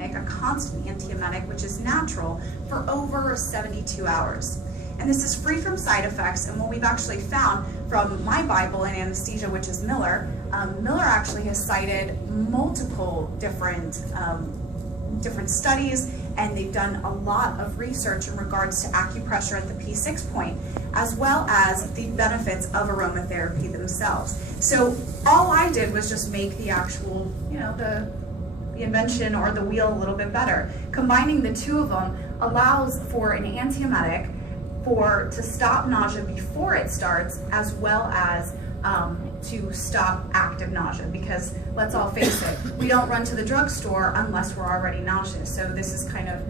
a constant antiemetic, which is natural, for over 72 hours. And this is free from side effects, and what we've actually found from my Bible in anesthesia, which is Miller, Miller actually has cited multiple different studies, and they've done a lot of research in regards to acupressure at the P6 point, as well as the benefits of aromatherapy themselves. So all I did was just make the actual, the invention or the wheel a little bit better. Combining the two of them allows for an antiemetic to stop nausea before it starts, as well as to stop active nausea, because let's all face it, we don't run to the drugstore unless we're already nauseous. So this is kind of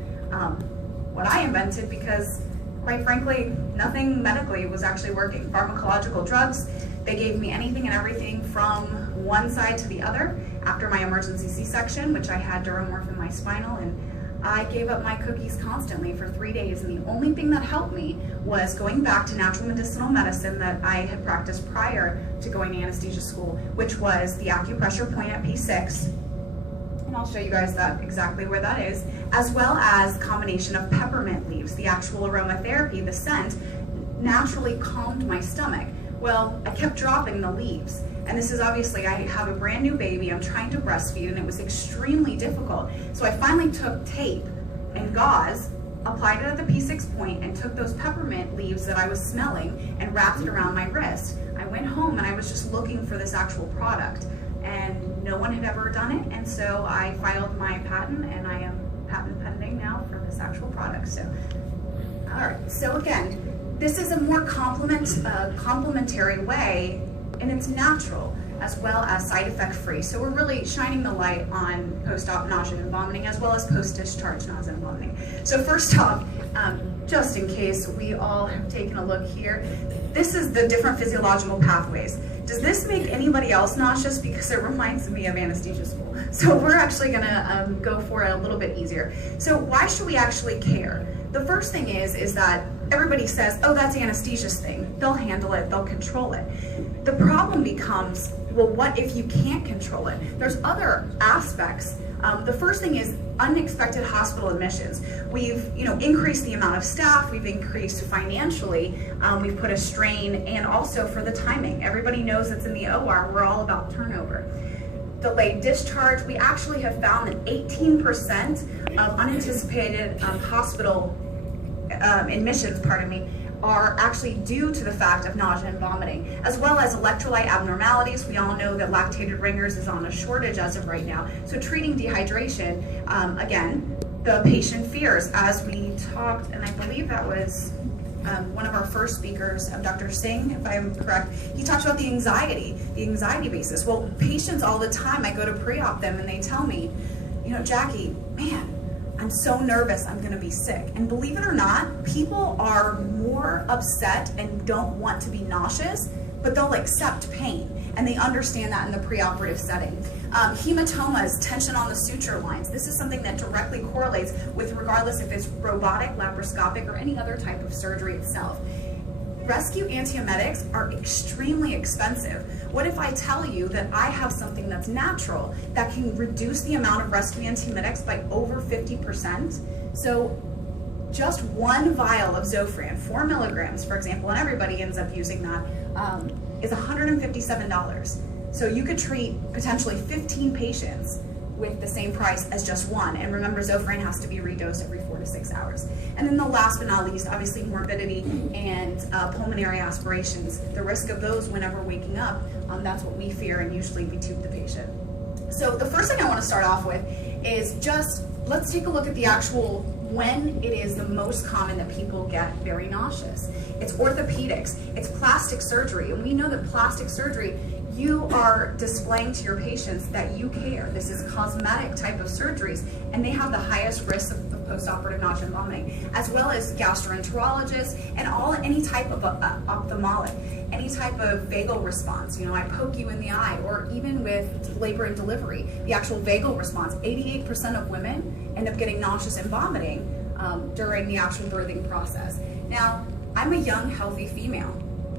what I invented, because quite frankly, nothing medically was actually working. Pharmacological drugs, they gave me anything and everything from one side to the other. After my emergency C-section, which I had duromorph in my spinal, and I gave up my cookies constantly for 3 days, and the only thing that helped me was going back to natural medicinal medicine that I had practiced prior to going to anesthesia school, which was the acupressure point at P6, and I'll show you guys that exactly where that is, as well as combination of peppermint leaves. The actual aromatherapy, the scent, naturally calmed my stomach. Well, I kept dropping the leaves. And this is obviously, I have a brand new baby, I'm trying to breastfeed, and it was extremely difficult. So I finally took tape and gauze, applied it at the P6 point, and took those peppermint leaves that I was smelling and wrapped it around my wrist. I went home and I was just looking for this actual product, and no one had ever done it, and so I filed my patent, and I am patent pending now for this actual product. So, all right, so again, this is a more complementary way, and it's natural, as well as side effect free. So we're really shining the light on post-op nausea and vomiting, as well as post-discharge nausea and vomiting. So first off, just in case we all have taken a look here, this is the different physiological pathways. Does this make anybody else nauseous? Because it reminds me of anesthesia school. So we're actually gonna go for it a little bit easier. So why should we actually care? The first thing is that everybody says, oh, that's anesthesia's thing. They'll handle it, they'll control it. The problem becomes, well, what if you can't control it? There's other aspects. The first thing is unexpected hospital admissions. We've increased the amount of staff, we've increased financially, we've put a strain, and also for the timing. Everybody knows it's in the OR, we're all about turnover. Delayed discharge, we actually have found that 18% of unanticipated hospital admissions, are actually due to the fact of nausea and vomiting, as well as electrolyte abnormalities. We all know that lactated ringers is on a shortage as of right now. So treating dehydration, again, the patient fears, as we talked, and I believe that was one of our first speakers, Dr. Singh, if I'm correct, he talked about the anxiety basis. Well, patients all the time, I go to pre-op them and they tell me, Jackie, man, I'm so nervous I'm gonna be sick. And believe it or not, people are more upset and don't want to be nauseous, but they'll accept pain. And they understand that in the preoperative setting. Hematomas, tension on the suture lines. This is something that directly correlates with, regardless if it's robotic, laparoscopic, or any other type of surgery itself. Rescue antiemetics are extremely expensive. What if I tell you that I have something that's natural that can reduce the amount of rescue antiemetics by over 50%? So just one vial of Zofran, 4 milligrams, for example, and everybody ends up using that, is $157. So you could treat potentially 15 patients with the same price as just one. And remember, Zofran has to be redosed every 4 to 6 hours. And then the last but not least, obviously morbidity and pulmonary aspirations. The risk of those whenever waking up, that's what we fear, and usually we tube the patient. So the first thing I want to start off with is just, let's take a look at the actual when it is the most common that people get very nauseous. It's orthopedics, it's plastic surgery, and we know that plastic surgery, you are displaying to your patients that you care. This is cosmetic type of surgeries, and they have the highest risk of postoperative nausea and vomiting, as well as gastroenterologists and any type of ophthalmic, any type of vagal response. I poke you in the eye, or even with labor and delivery, the actual vagal response. 88% of women end up getting nauseous and vomiting during the actual birthing process. Now, I'm a young, healthy female.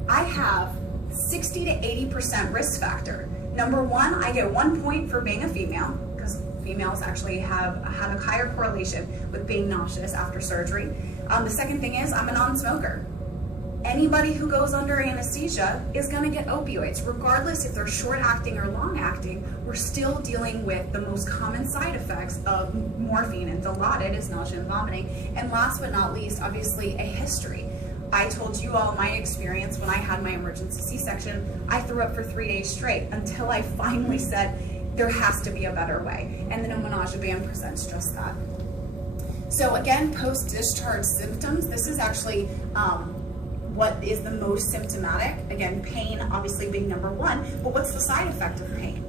I have 60 to 80% risk factor. Number one, I get 1 point for being a female, because females actually have had a higher correlation with being nauseous after surgery. The second thing is I'm a non-smoker. Anybody who goes under anesthesia is going to get opioids, regardless if they're short-acting or long-acting. We're still dealing with the most common side effects of morphine, and Dilaudid is nausea and vomiting. And last but not least, obviously, a history. I told you all my experience when I had my emergency C-section. I threw up for 3 days straight until I finally said there has to be a better way, and the Nausea presents just that. So again, post-discharge symptoms, this is actually what is the most symptomatic. Again, pain obviously being number one, but what's the side effect of pain?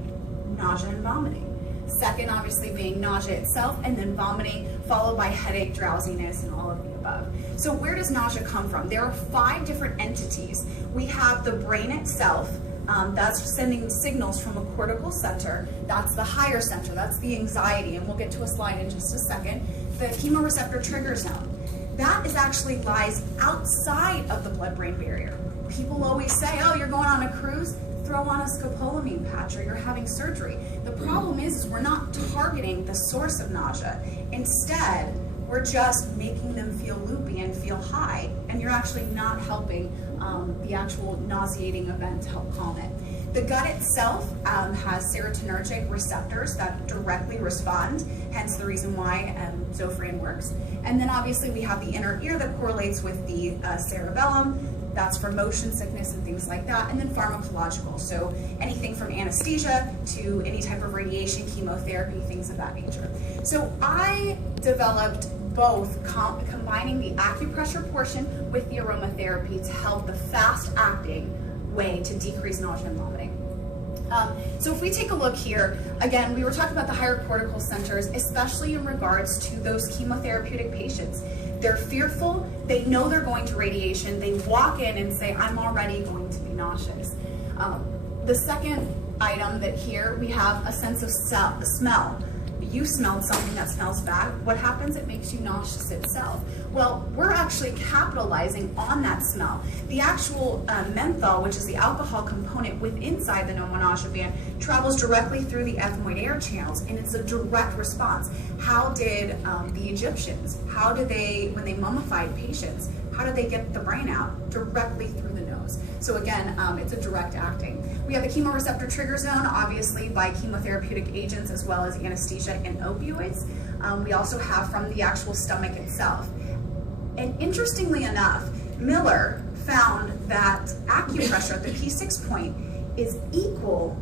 Nausea and vomiting. Second, obviously, being nausea itself, and then vomiting, followed by headache, drowsiness, and all of the above. So where does nausea come from? There are 5 different entities. We have the brain itself, that's sending signals from a cortical center. That's the higher center, that's the anxiety, and we'll get to a slide in just a second. The chemoreceptor trigger zone. That is actually lies outside of the blood-brain barrier. People always say, oh, you're going on a cruise, throw on a scopolamine patch, or you're having surgery. The problem is we're not targeting the source of nausea. Instead, we're just making them feel loopy and feel high, and you're actually not helping the actual nauseating event to help calm it. The gut itself has serotonergic receptors that directly respond, hence the reason why Zofran works. And then obviously we have the inner ear that correlates with the cerebellum. That's for motion sickness and things like that. And then pharmacological, so anything from anesthesia to any type of radiation, chemotherapy, things of that nature. So I developed both, combining the acupressure portion with the aromatherapy to help the fast-acting way to decrease nausea and vomiting. So if we take a look here, again, we were talking about the higher cortical centers, especially in regards to those chemotherapeutic patients. They're fearful, they know they're going to radiation, they walk in and say, I'm already going to be nauseous. The second item that here, we have a sense of smell. You smelled something that smells bad, what happens? It makes you nauseous itself. Well, we're actually capitalizing on that smell. The actual menthol, which is the alcohol component inside the nausea band, travels directly through the ethmoid air channels, and it's a direct response. How did the Egyptians, how did they, when they mummified patients, how did they get the brain out? Directly through the nose. So again, it's a direct acting. We have the chemoreceptor trigger zone, obviously by chemotherapeutic agents as well as anesthesia and opioids. We also have from the actual stomach itself. And interestingly enough, Miller found that acupressure at the P6 point is equal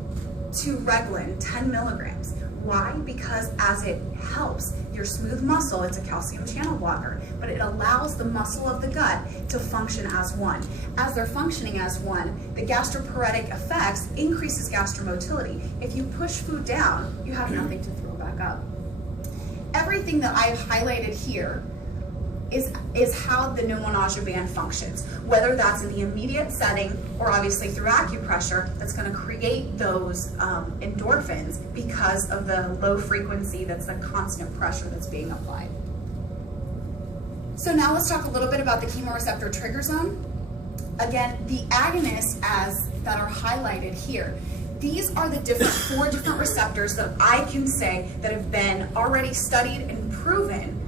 to Reglan, 10 milligrams. Why? Because as it helps your smooth muscle, it's a calcium channel blocker, but it allows the muscle of the gut to function as one. As they're functioning as one, the gastroparetic effects increases gastromotility. If you push food down, you have nothing to throw back up. Everything that I've highlighted here is how the nausea band functions, whether that's in the immediate setting or obviously through acupressure, that's going to create those endorphins because of the low frequency, that's the constant pressure that's being applied. So now let's talk a little bit about the chemoreceptor trigger zone. Again, the agonists that are highlighted here, these are the 4 different receptors that I can say that have been already studied and proven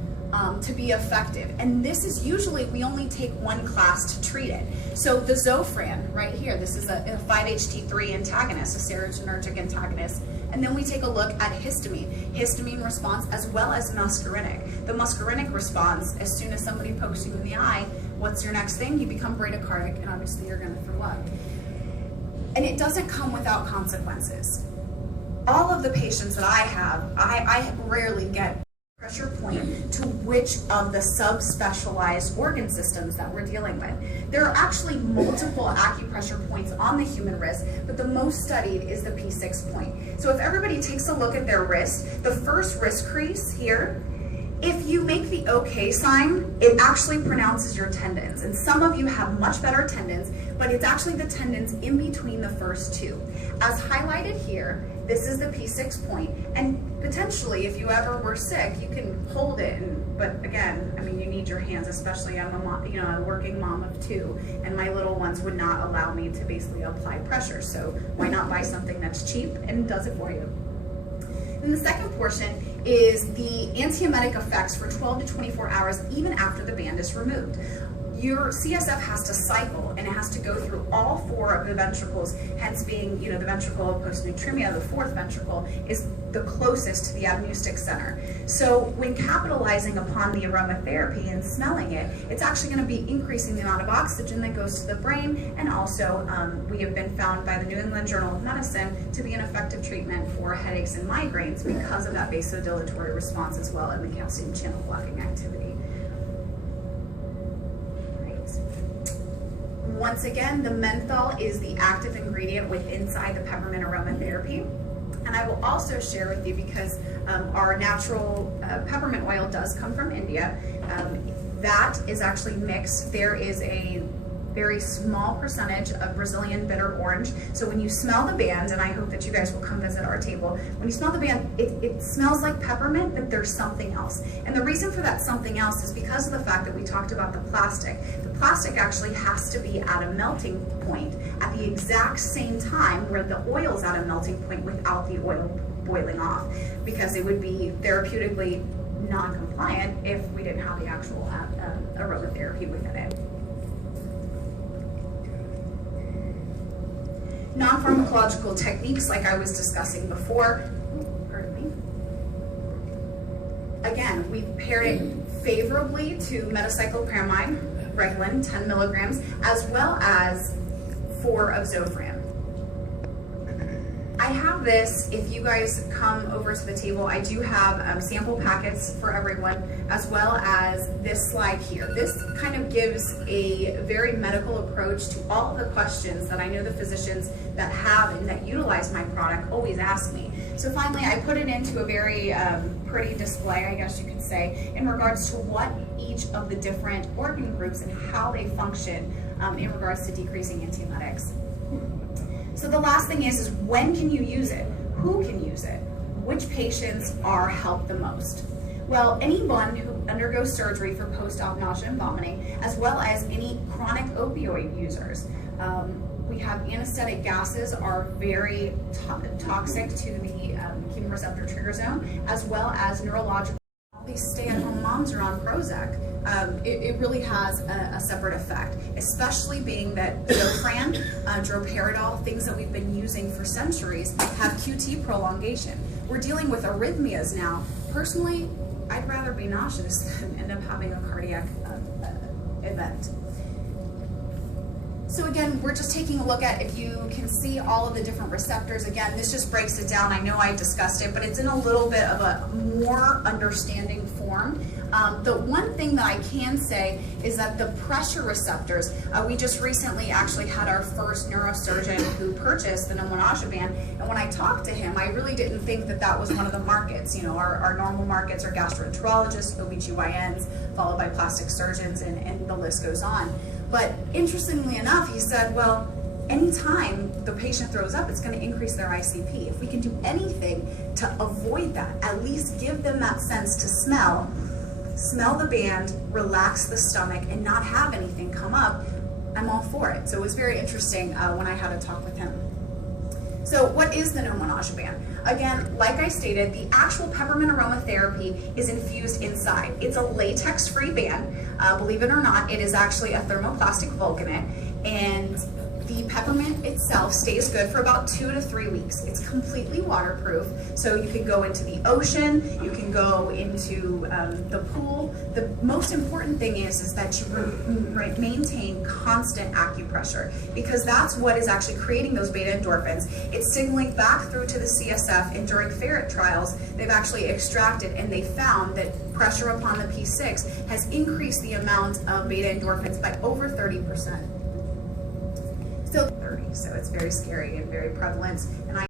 to be effective. And this is usually, we only take one class to treat it. So the Zofran right here, this is a 5-HT3 antagonist, a serotonergic antagonist. And then we take a look at histamine response as well as muscarinic. The muscarinic response, as soon as somebody pokes you in the eye, what's your next thing? You become bradycardic, and obviously you're going to throw up. And it doesn't come without consequences. All of the patients that I have, I rarely get pressure point to which of the subspecialized organ systems that we're dealing with. There are actually multiple acupressure points on the human wrist, but the most studied is the P6 point. So if everybody takes a look at their wrist, the first wrist crease here, if you make the OK sign, it actually pronounces your tendons. And some of you have much better tendons, but it's actually the tendons in between the first two. As highlighted here, this is the P6 point, and potentially if you ever were sick, you can hold it, but again, I mean, you need your hands, especially I'm a mom, a working mom of 2, and my little ones would not allow me to basically apply pressure, so why not buy something that's cheap and does it for you? Then the second portion is the antiemetic effects for 12 to 24 hours even after the band is removed. Your CSF has to cycle, and it has to go through all 4 of the ventricles, hence being, the ventricle post-neutremia, the 4th ventricle, is the closest to the apneustic center. So when capitalizing upon the aromatherapy and smelling it, it's actually going to be increasing the amount of oxygen that goes to the brain, and also we have been found by the New England Journal of Medicine to be an effective treatment for headaches and migraines because of that vasodilatory response as well and the calcium channel blocking activity. Once again, the menthol is the active ingredient inside the peppermint aromatherapy. And I will also share with you, because our natural peppermint oil does come from India, that is actually mixed. There is a very small percentage of Brazilian bitter orange. So when you smell the band, and I hope that you guys will come visit our table, when you smell the band, it smells like peppermint, but there's something else. And the reason for that something else is because of the fact that we talked about the plastic. The plastic actually has to be at a melting point at the exact same time where the oil's at a melting point without the oil boiling off, because it would be therapeutically non-compliant if we didn't have the actual aromatherapy within it. Non-pharmacological techniques, like I was discussing before, pardon me. Again, we paired it favorably to metacyclopramide, Reglan, 10 milligrams, as well as 4 of Zofran. I have this, if you guys come over to the table, I do have sample packets for everyone, as well as this slide here. This kind of gives a very medical approach to all of the questions that I know the physicians that have and that utilize my product always ask me. So finally, I put it into a very pretty display, I guess you could say, in regards to what each of the different organ groups and how they function in regards to decreasing antiemetics. So the last thing is when can you use it? Who can use it? Which patients are helped the most? Well, anyone who undergoes surgery for post-op nausea and vomiting, as well as any chronic opioid users. We have anesthetic gases are very toxic to the chemoreceptor trigger zone, as well as neurological. All these stay-at-home moms are on Prozac. It really has a separate effect, especially being that Zofran, droperidol, things that we've been using for centuries, have QT prolongation. We're dealing with arrhythmias now. Personally, I'd rather be nauseous than end up having a cardiac event. So again, we're just taking a look at, if you can see all of the different receptors. Again, this just breaks it down. I know I discussed it, but it's in a little bit of a more understanding form. The one thing that I can say is that the pressure receptors, we just recently actually had our first neurosurgeon who purchased the nausea band, and when I talked to him, I really didn't think that that was one of the markets. Our normal markets are gastroenterologists, OBGYNs, followed by plastic surgeons, and the list goes on. But interestingly enough, he said, well, anytime the patient throws up, it's going to increase their ICP. If we can do anything to avoid that, at least give them that sense to smell the band, relax the stomach, and not have anything come up, I'm all for it. So it was very interesting when I had a talk with him. So what is the nausea band? Again, like I stated, the actual peppermint aromatherapy is infused inside. It's a latex-free band. Believe it or not, it is actually a thermoplastic vulcanate, and the peppermint itself stays good for about 2 to 3 weeks. It's completely waterproof, so you can go into the ocean, you can go into the pool. The most important thing is that you maintain constant acupressure, because that's what is actually creating those beta endorphins. It's signaling back through to the CSF, and during ferret trials, they've actually extracted and they found that pressure upon the P6 has increased the amount of beta endorphins by over 30%. Still 30, so it's very scary and very prevalent. And